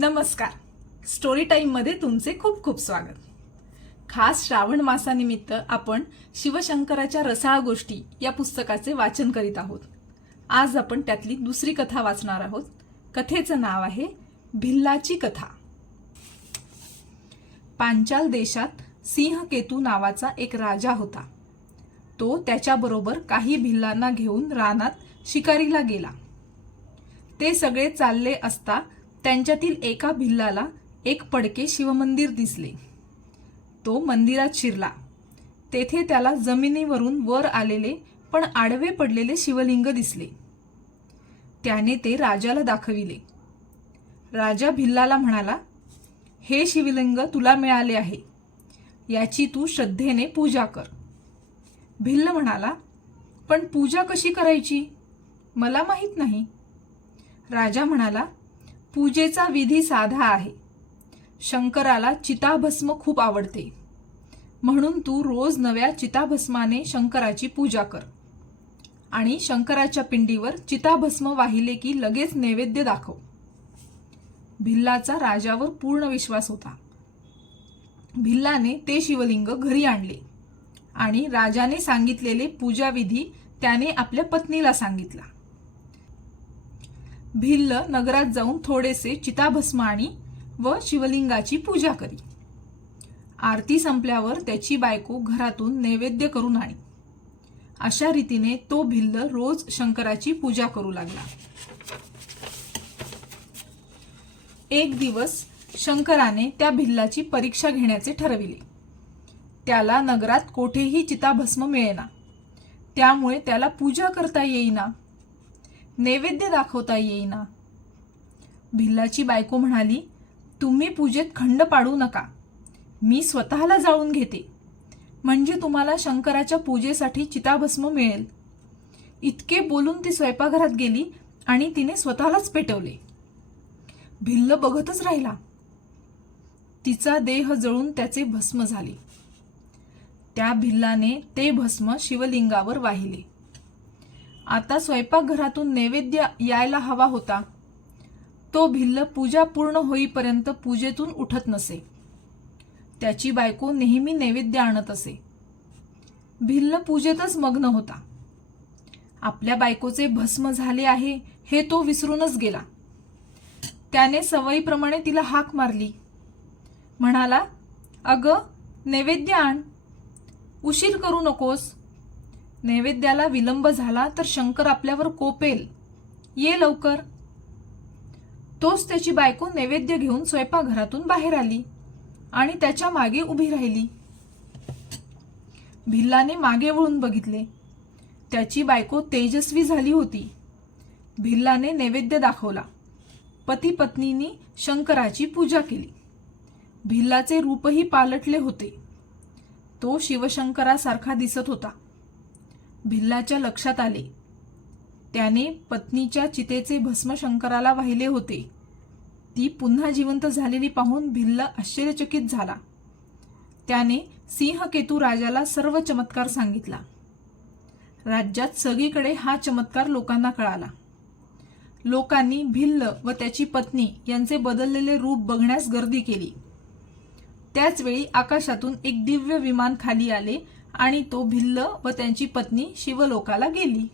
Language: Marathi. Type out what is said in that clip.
नमस्कार. स्टोरी टाईममध्ये तुमचे खूप खूप स्वागत. खास श्रावण मासानिमित्त आपण शिवशंकराच्या रसाळ गोष्टी या पुस्तकाचे वाचन करीत आहोत. आज आपण त्यातली दुसरी कथा वाचणार आहोत. कथेचं नाव आहे भिल्लाची कथा. पांचाल देशात सिंहकेतू नावाचा एक राजा होता. तो त्याच्याबरोबर काही भिल्लांना घेऊन रानात शिकारीला गेला. ते सगळे चालले असता त्यांच्यातील एका भिल्लाला एक पडके शिवमंदिर दिसले. तो मंदिरात शिरला. तेथे त्याला जमिनीवरून वर आलेले पण आडवे पडलेले शिवलिंग दिसले. त्याने ते राजाला दाखविले. राजा भिल्लाला म्हणाला हे शिवलिंग तुला मिळाले आहे. याची तू श्रद्धेने पूजा कर. भिल्ल म्हणाला पण पूजा कशी करायची? मला माहीत नाही. राजा म्हणाला पूजेचा विधी साधा आहे. शंकराला चिताभस्म खूप आवडते. म्हणून तू रोज नव्या चिताभस्माने शंकराची पूजा कर. आणि शंकराच्या पिंडीवर चिताभस्म वाहिले की लगेच नैवेद्य दाखव. भिल्लाचा राजावर पूर्ण विश्वास होता. भिल्लाने ते शिवलिंग घरी आणले आणि राजाने सांगितलेले पूजाविधी त्याने आपल्या पत्नीला सांगितला. भिल्ल नगरात जाऊन थोडेसे चिताभस्म आणि व शिवलिंगाची पूजा करी. आरती संपल्यावर त्याची बायको घरातून नैवेद्य करून आणी अशा रीतीने तो भिल्ल रोज शंकराची पूजा करू लागला. एक दिवस शंकराने त्या भिल्लाची परीक्षा घेण्याचे ठरविले. त्याला नगरात कोठेही चिताभस्म मिळेना. त्यामुळे त्याला पूजा करता येईना. नैवेद्य दाखवता येईना. भिल्लाची बायको म्हणाली तुम्ही पूजेत खंड पाडू नका. मी स्वतःला जाळून घेते. म्हणजे तुम्हाला शंकराच्या पूजेसाठी चिताभस्म मिळेल. इतके बोलून ती स्वयंपाकघरात गेली आणि तिने स्वतःलाच पेटवले. भिल्ल बघतच राहिला. तिचा देह जळून त्याचे भस्म झाले. त्या भिल्लाने ते भस्म शिवलिंगावर वाहिले. आता स्वयंपाकघरातून नैवेद्य यायला हवा होता. तो भिल्ल पूजा पूर्ण होईपर्यंत पूजेतून उठत नसे. त्याची बायको नेहमी नैवेद्य आणत असे. भिल्ल पूजेतच मग्न होता. आपल्या बायकोचे भस्म झाले आहे हे तो विसरूनच गेला. त्याने सवयीप्रमाणे तिला हाक मारली. म्हणाला अग नैवेद्य आण. उशीर करू नकोस. नैवेद्याला विलंब झाला तर शंकर आपल्यावर कोपेल. ये लवकर. तोच त्याची बायको नैवेद्य घेऊन स्वयंपाकघरातून बाहेर आली आणि त्याच्यामागे उभी राहिली. भिल्लाने मागे वळून बघितले. त्याची बायको तेजस्वी झाली होती. भिल्लाने नैवेद्य दाखवला. पती पत्नीनी शंकराची पूजा केली. भिल्लाचे रूपही पालटले होते. तो शिवशंकरासारखा दिसत होता. भिल्लाच्या लक्षात आले. त्याने पत्नीच्या चितेचे भस्म शंकराला वाहिले होते. ती पुन्हा जिवंत झालेली पाहून भिल्ल आश्चर्यचकित झाला. त्याने सिंहकेतू राजाला सर्व चमत्कार सांगितला. राज्यात सगळीकडे हा चमत्कार लोकांना कळाला. लोकांनी भिल्ल व त्याची पत्नी यांचे बदललेले रूप बघण्यास गर्दी केली. त्याचवेळी आकाशातून एक दिव्य विमान खाली आले आणि तो भिल्ल व त्यांची पत्नी शिवलोकाला गेली.